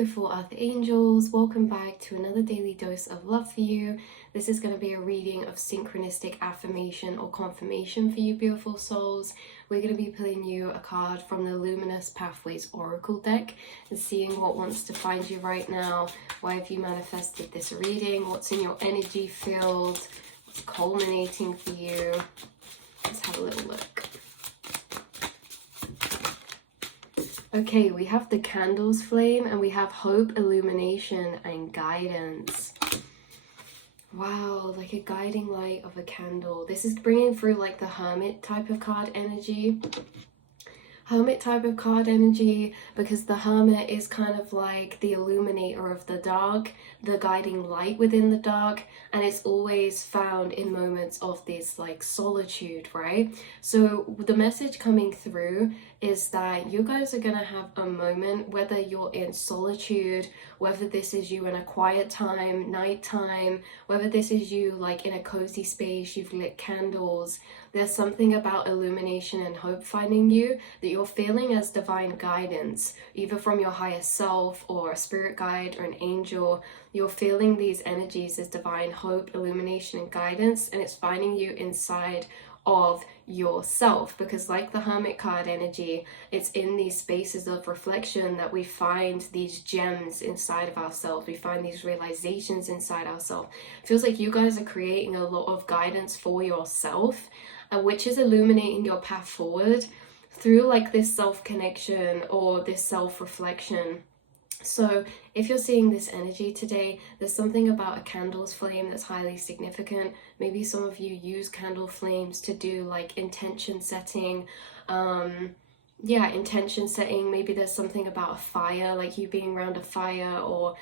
beautiful earth angels, welcome back to another daily dose of love for you. This is going to be a reading of synchronistic affirmation or confirmation for you beautiful souls. We're going to be pulling you a card from the Luminous Pathways Oracle deck and seeing what wants to find you right now. Why have you manifested this reading? What's in your energy field? What's culminating for you? Let's have a little look. Okay, we have the candle's flame and we have hope, illumination, and guidance. Wow, like a guiding light of a candle. This is bringing through like the hermit type of card energy. Hermit type of card energy, because the hermit is kind of like the illuminator of the dark, the guiding light within the dark, and it's always found in moments of this like solitude, right? So the message coming through is that you guys are gonna have a moment, whether you're in solitude, whether this is you in a quiet time, nighttime, whether this is you like in a cozy space, you've lit candles. There's something about illumination and hope finding you that you're feeling as divine guidance, either from your higher self or a spirit guide or an angel. You're feeling these energies as divine hope, illumination, and guidance, and it's finding you inside of yourself, because like the hermit card energy, it's in these spaces of reflection that we find these gems inside of ourselves. We find these realizations inside ourselves. It feels like you guys are creating a lot of guidance for yourself, which is illuminating your path forward through like this self-connection or this self-reflection. So if you're seeing this energy today, there's something about a candle's flame that's highly significant. Maybe some of you use candle flames to do like intention setting. Intention setting. Maybe there's something about a fire, like you being around a fire, or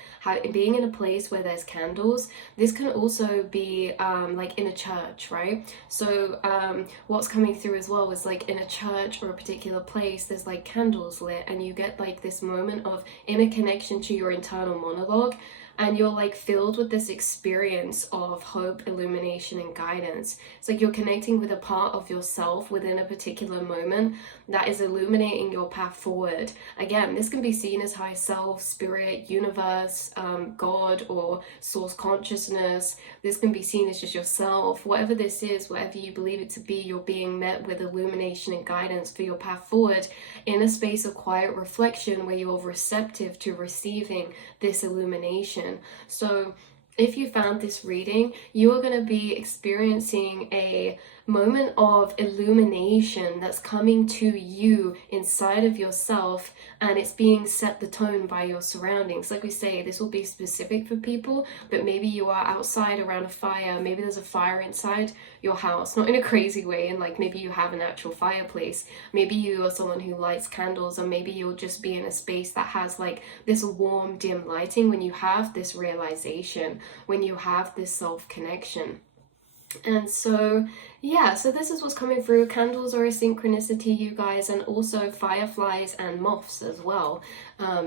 being in a place where there's candles. This can also be like in a church, right? So what's coming through as well is like in a church or a particular place, there's like candles lit, and you get like this moment of inner connection to your internal monologue, and you're like filled with this experience of hope, illumination, and guidance. It's like you're connecting with a part of yourself within a particular moment that is illuminating your path forward. Again, this can be seen as high self, spirit, universe, God, or source consciousness. This can be seen as just yourself. Whatever this is, whatever you believe it to be, you're being met with illumination and guidance for your path forward in a space of quiet reflection where you're receptive to receiving this illumination. So if you found this reading, you are going to be experiencing a moment of illumination that's coming to you inside of yourself, and it's being set the tone by your surroundings. Like we say, this will be specific for people, but maybe you are outside around a fire, maybe there's a fire inside your house, not in a crazy way, and like maybe you have an actual fireplace, maybe you are someone who lights candles, or maybe you'll just be in a space that has like this warm dim lighting when you have this realization, when you have this self-connection. And so so this is what's coming through. Candles are a synchronicity, you guys, and also fireflies and moths as well.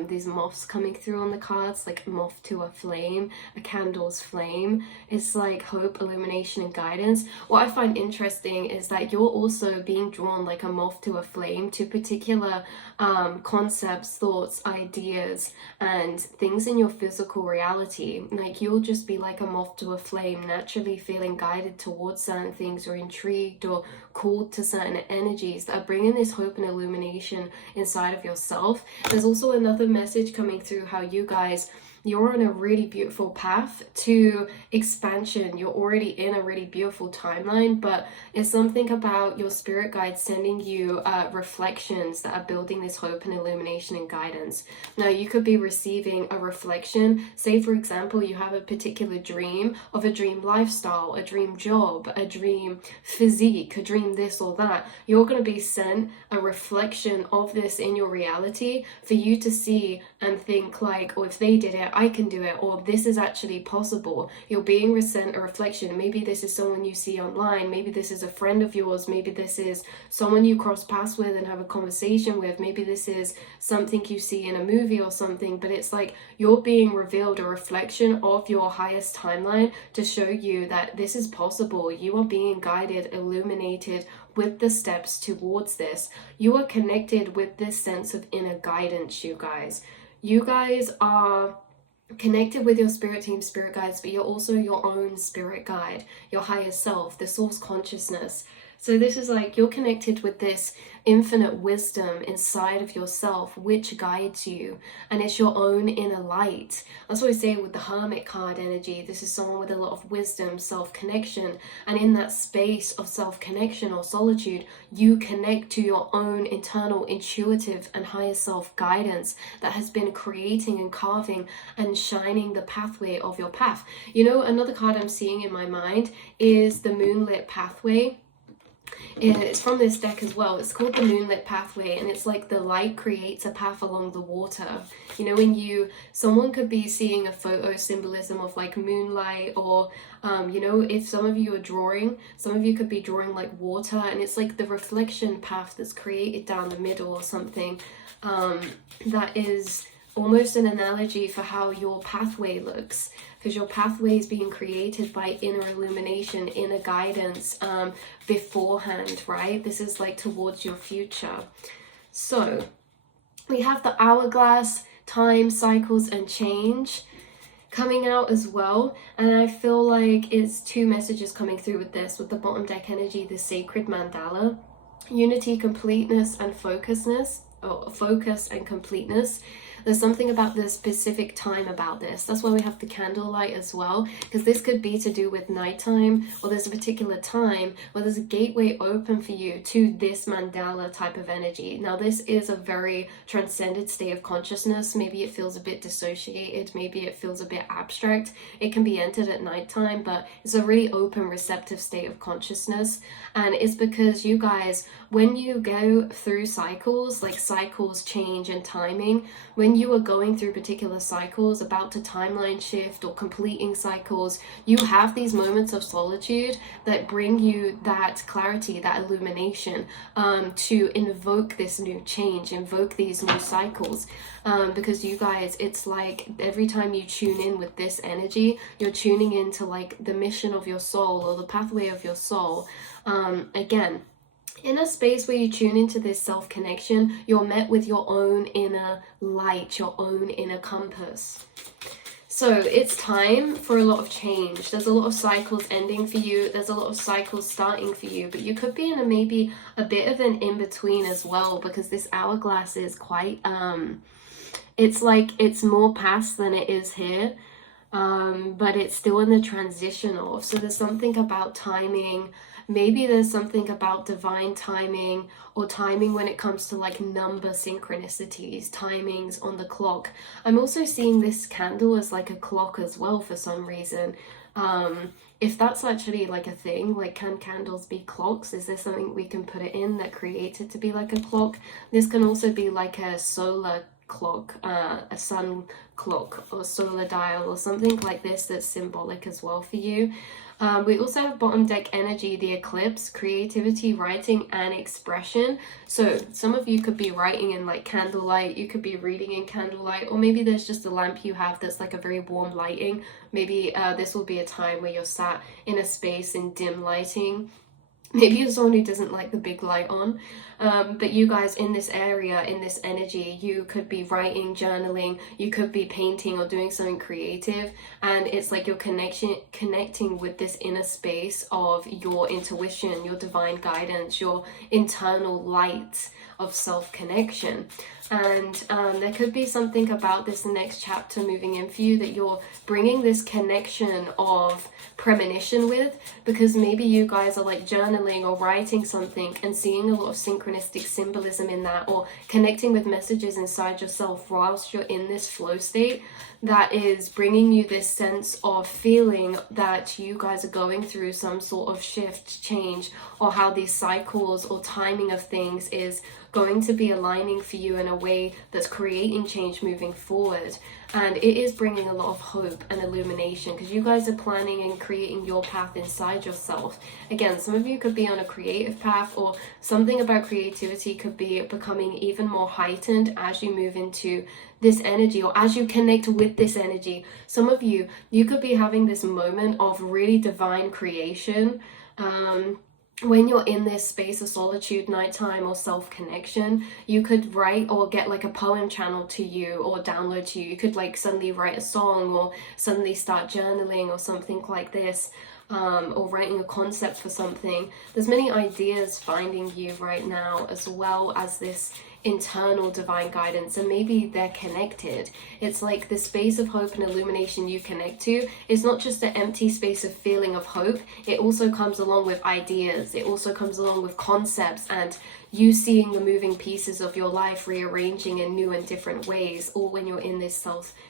These moths coming through on the cards, like moth to a flame, a candle's flame. It's like hope, illumination, and guidance. What I find interesting is that you're also being drawn like a moth to a flame to particular concepts, thoughts, ideas, and things in your physical reality. Like you'll just be like a moth to a flame, naturally feeling guided towards certain things, or intrigued or called to certain energies that are bringing this hope and illumination inside of yourself. There's also another message coming through how you guys, you're on a really beautiful path to expansion. You're already in a really beautiful timeline, but it's something about your spirit guide sending you reflections that are building this hope and illumination and guidance. Now, you could be receiving a reflection. Say, for example, you have a particular dream of a dream lifestyle, a dream job, a dream physique, a dream this or that. You're going to be sent a reflection of this in your reality for you to see and think like, oh, if they did it, I can do it, or this is actually possible. You're being sent a reflection. Maybe this is someone you see online, maybe this is a friend of yours, maybe this is someone you cross paths with and have a conversation with, maybe this is something you see in a movie or something, but it's like you're being revealed a reflection of your highest timeline to show you that this is possible. You are being guided, illuminated with the steps towards this. You are connected with this sense of inner guidance, you guys. You guys are connected with your spirit team, spirit guides, but you're also your own spirit guide, your higher self, the source consciousness. So this is like you're connected with this infinite wisdom inside of yourself, which guides you, and it's your own inner light. That's what I say with the Hermit card energy. This is someone with a lot of wisdom, self-connection, and in that space of self-connection or solitude, you connect to your own internal intuitive and higher self guidance that has been creating and carving and shining the pathway of your path. You know, another card I'm seeing in my mind is the Moonlit Pathway. It's from this deck as well. It's called the Moonlit Pathway, and it's like the light creates a path along the water. You know, when someone could be seeing a photo symbolism of like moonlight, or you know, if some of you are drawing, some of you could be drawing like water, and it's like the reflection path that's created down the middle or something. That is almost an analogy for how your pathway looks, because your pathway is being created by inner illumination, inner guidance beforehand, right? This is like towards your future. So we have the hourglass, time, cycles, and change coming out as well, and I feel like it's two messages coming through with this. With the bottom deck energy, the sacred mandala, unity, completeness, and focus and completeness. There's something about the specific time about this. That's why we have the candlelight as well, because this could be to do with nighttime, or there's a particular time where there's a gateway open for you to this mandala type of energy. Now, this is a very transcended state of consciousness. Maybe it feels a bit dissociated, maybe it feels a bit abstract. It can be entered at nighttime, but it's a really open, receptive state of consciousness. And it's because you guys, when you go through cycles, like cycles, change, and timing, when you are going through particular cycles, about to timeline shift or completing cycles, you have these moments of solitude that bring you that clarity, that illumination, to invoke this new change, invoke these new cycles. Because you guys, it's like every time you tune in with this energy, you're tuning into like the mission of your soul, or the pathway of your soul. Again, in a space where you tune into this self-connection, you're met with your own inner light, your own inner compass. So it's time for a lot of change. There's a lot of cycles ending for you. There's a lot of cycles starting for you. But you could be in maybe a bit of an in-between as well, because this hourglass is quite, it's like it's more past than it is here. But it's still in the transition of. So there's something about timing. Maybe there's something about divine timing, or timing when it comes to like number synchronicities, timings on the clock. I'm also seeing this candle as like a clock as well for some reason. If that's actually like a thing, like can candles be clocks? Is there something we can put it in that creates it to be like a clock? This can also be like a solar clock, a sun clock, or solar dial, or something like this that's symbolic as well for you. We also have bottom deck energy, the eclipse, creativity, writing, and expression. So some of you could be writing in like candlelight, you could be reading in candlelight, or maybe there's just a lamp you have that's like a very warm lighting. Maybe this will be a time where you're sat in a space in dim lighting. Maybe you're someone who doesn't like the big light on, but you guys in this area, in this energy, you could be writing, journaling, you could be painting or doing something creative, and it's like you're connecting with this inner space of your intuition, your divine guidance, your internal light of self-connection. And there could be something about this next chapter moving in for you that you're bringing this connection of premonition with, because maybe you guys are like journaling or writing something and seeing a lot of synchronistic symbolism in that, or connecting with messages inside yourself whilst you're in this flow state that is bringing you this sense of feeling that you guys are going through some sort of shift, change, or how these cycles or timing of things is going to be aligning for you in a way that's creating change moving forward. And it is bringing a lot of hope and illumination, because you guys are planning and creating your path inside yourself. Again, some of you could be on a creative path, or something about creativity could be becoming even more heightened as you move into this energy, or as you connect with this energy. Some of you could be having this moment of really divine creation, when you're in this space of solitude, nighttime, or self-connection, you could write or get like a poem channeled to you or download to you. You could like suddenly write a song or suddenly start journaling or something like this, or writing a concept for something. There's many ideas finding you right now, as well as this internal divine guidance, and maybe they're connected. It's like the space of hope and illumination you connect to is not just an empty space of feeling of hope. It also comes along with ideas, it also comes along with concepts, and you seeing the moving pieces of your life rearranging in new and different ways, all when you're in this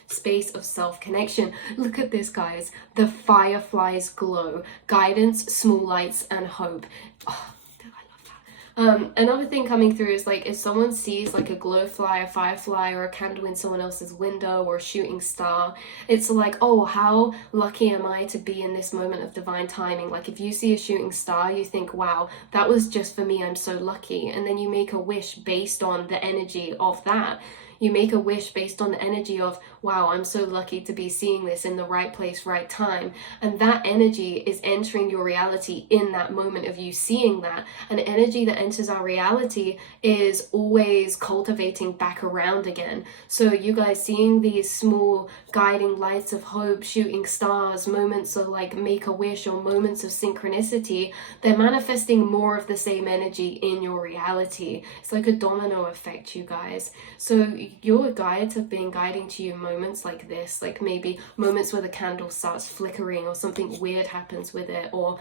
space of self-connection. Look at this, guys. The fireflies glow, guidance, small lights, and hope. Oh, another thing coming through is like if someone sees like a glowfly, a firefly, or a candle in someone else's window, or a shooting star, it's like, oh, how lucky am I to be in this moment of divine timing. Like if you see a shooting star, you think, wow, that was just for me, I'm so lucky. And then you make a wish based on the energy of that. You make a wish based on the energy of, wow, I'm so lucky to be seeing this in the right place, right time. And that energy is entering your reality in that moment of you seeing that. And energy that enters our reality is always cultivating back around again. So you guys seeing these small guiding lights of hope, shooting stars, moments of like make a wish, or moments of synchronicity, they're manifesting more of the same energy in your reality. It's like a domino effect, you guys. So your guides have been guiding to you moments like this, like maybe moments where the candle starts flickering or something weird happens with it, or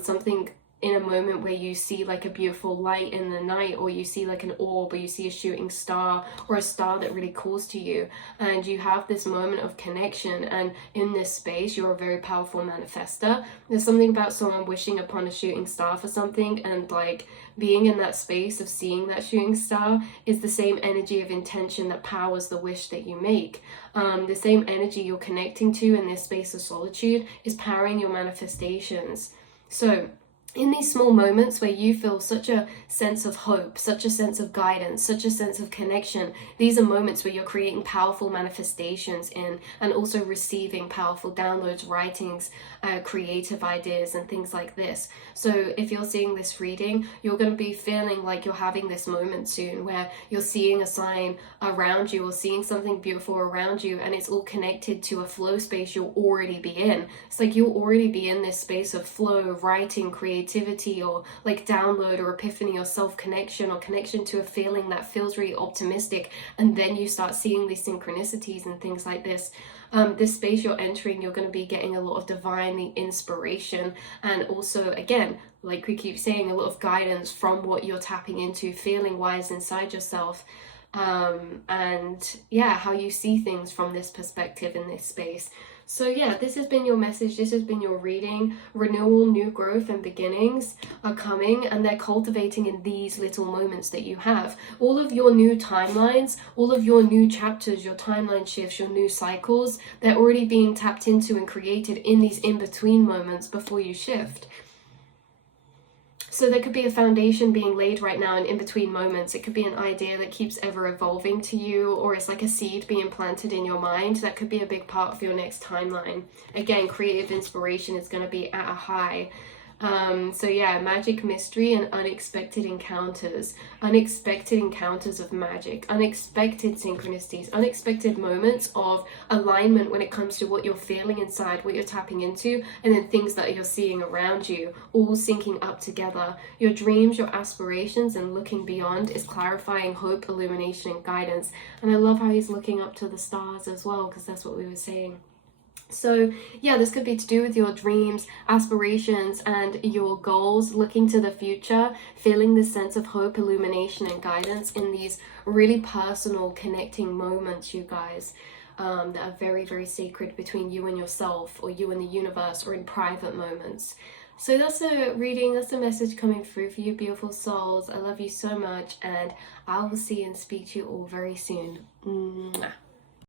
something in a moment where you see like a beautiful light in the night, or you see like an orb, or you see a shooting star, or a star that really calls to you, and you have this moment of connection. And in this space, you're a very powerful manifester. There's something about someone wishing upon a shooting star for something, and like being in that space of seeing that shooting star is the same energy of intention that powers the wish that you make. The same energy you're connecting to in this space of solitude is powering your manifestations. So in these small moments where you feel such a sense of hope, such a sense of guidance, such a sense of connection, these are moments where you're creating powerful manifestations in, and also receiving powerful downloads, writings, creative ideas, and things like this. So if you're seeing this reading, you're going to be feeling like you're having this moment soon where you're seeing a sign around you, or seeing something beautiful around you, and it's all connected to a flow space you'll already be in. It's like you'll already be in this space of flow, writing, creativity, or like download or epiphany or self-connection, or connection to a feeling that feels really optimistic, and then you start seeing these synchronicities and things like this. This space you're entering, you're going to be getting a lot of divine inspiration, and also, again, like we keep saying, a lot of guidance from what you're tapping into feeling wise inside yourself. And yeah, how you see things from this perspective in this space. So yeah, this has been your message, this has been your reading. Renewal, new growth, and beginnings are coming, and they're cultivating in these little moments that you have. All of your new timelines, all of your new chapters, your timeline shifts, your new cycles, they're already being tapped into and created in these in-between moments before you shift. So there could be a foundation being laid right now in between moments. It could be an idea that keeps ever evolving to you, or it's like a seed being planted in your mind. That could be a big part of your next timeline. Again, creative inspiration is going to be at a high. So yeah, magic, mystery, and unexpected encounters of magic, unexpected synchronicities, unexpected moments of alignment when it comes to what you're feeling inside, what you're tapping into, and then things that you're seeing around you, all syncing up together. Your dreams, your aspirations, and looking beyond is clarifying hope, illumination, and guidance. And I love how he's looking up to the stars as well, because that's what we were saying. So yeah, this could be to do with your dreams, aspirations, and your goals, looking to the future, feeling this sense of hope, illumination, and guidance in these really personal connecting moments, you guys, that are very, very sacred between you and yourself, or you and the universe, or in private moments. So that's a reading, that's a message coming through for you, beautiful souls. I love you so much, and I will see and speak to you all very soon. Mwah.